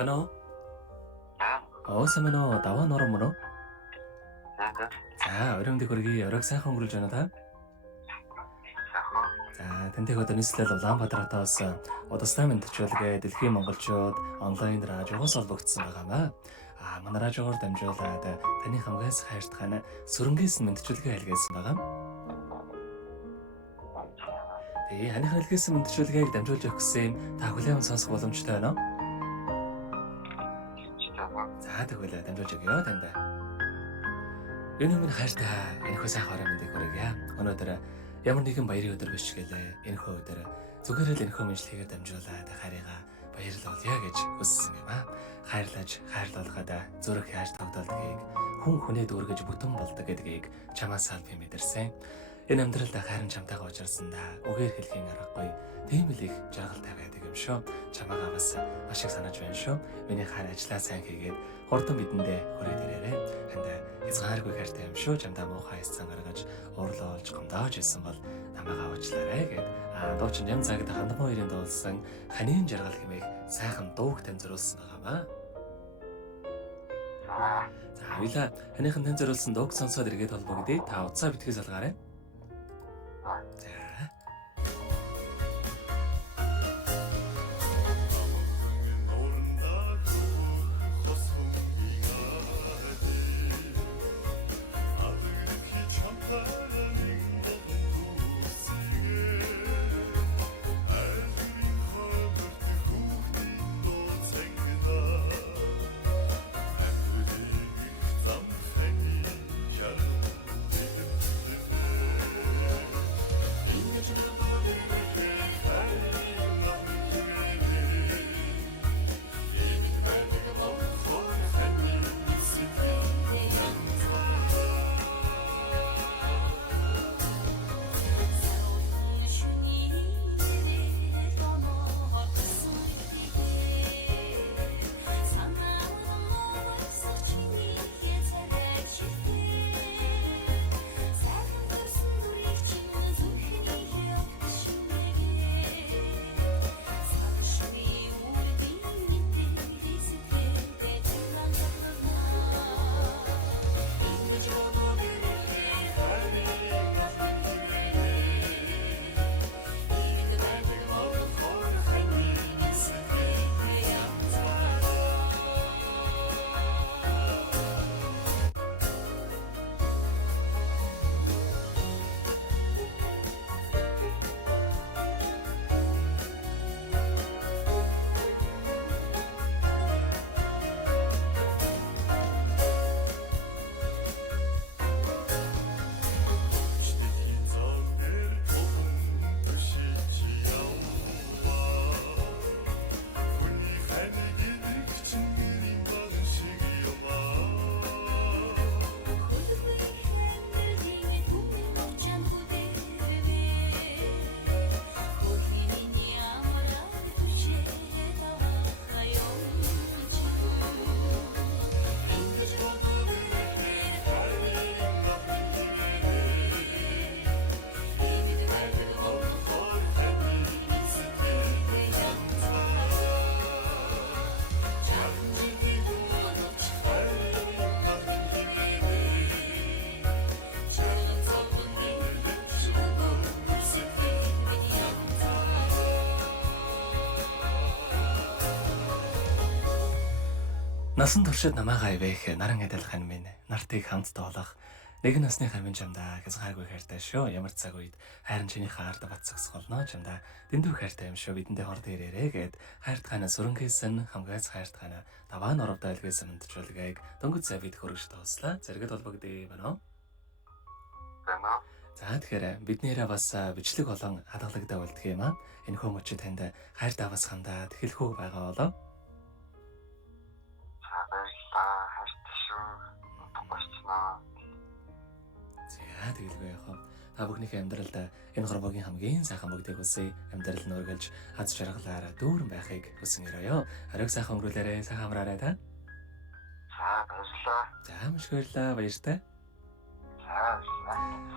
Bueno, За. самano даваа нором мөн үү? За. За, өрөөмдөг хүргэе. Өрөөг сайхан өнгөрүүлж байна та. Сайхан. За, тэнтэйг одоо нийслэл Улаанбаатар хотоос удастай мэдчилгээ дэлхийн монголчууд онлайн радиогоос олбогдсон байгаамаа. Манай радиогоор дамжуулаад таны хамгаас хайртахана сүрэнгээс мэдчилгээ хэлгээсэн байгаа. Тэгээ, ханих хэлгээсэн мэдчилгээг дамжуулж өгөх гэсэн та хүлээн сонсох боломжтой байна уу? За, тэгвэл дамжуулж өгье танд. Энэ минь хайртай энэхүү сайхан орой мэндийг хүргье. Өнөөдөр ямар нэгэн баярын өдөр биш гэлээ. Энэхүү өдөр зүгээр л энэхүү мэдлэгээр дамжуулаад хайрыгаа баярлуулъя гэж хүссэн юм аа. Хайрлуулахад зүрх яаж тогтолдгийг хүн хүнээ дүүргэж бүтэн болдог гэдгийг чамаас аль би мэдэрсэн. Энэ амьдралд хайрын чамтайгаа уулзсандаа үгээр хэлхийн аргагүй тийм л их жаргалтай байдаг юм шүү. Чамаагаа бас ашиг санаж байна шүү. Миний хайр ажиллаа сайн хийгээд хурдан бидэндээ хүрээд ирээрэй. Хязгааргүй хайртай юм шүү. Чамдаа муухай эсцэн гаргаж уурлуулж гомдоож исэн бол намайгаа уучлаарай гэд дуучин ям цагт хандмаа хоёрын дуулсан ханийн жаргал хэмээх сайхан дууг таньзруулсан байгаамаа. За хоёлаа ханыхан таньзруулсан дууг сонсоод эргээд холбогдъё. Та утсаа битгий салгаарай. За. Насан туршид намаагаа ивэх наран адилхан минь нартыг хамтдаа болох нэгэн насны хамын чамдаа хязгааргүй хайртай шүү. Ямар цаг үед хайрын чинийхээ ард бат зогсголноо чамдаа дэндүү хайртай юм шүү. Бидэндээ хорд ирээрээ гэд хайртахана сүрэнгээсэн хамгаас хайртахана даваа нуравдаа илгээсэн мэдчилгээг дөнгөж завид хөргөж тоослаа. Зэрэгт холбогдъё байна уу? Байна. За тэгэхээр биднээрээ бас бичлэг болон хадгалагдаа болдго юм аа. Энэ хүмүүст танд хайр даваас хандаад хэлэхүү байгаа болоо. За тэгэлгүй яах вэ? Та бүхнийхээ амьдралд энэ хорвогийн хамгийн сайхан бүгдийг хүсье. Амьдрал нь өргөлж аз жаргалаар дүүрэн байхыг хүсэн өрөөё. Оройг сайхан өнгөрүүлээрэй, сайхан амраарай та. За баярлалаа. За маш баярлалаа, баяртай. За.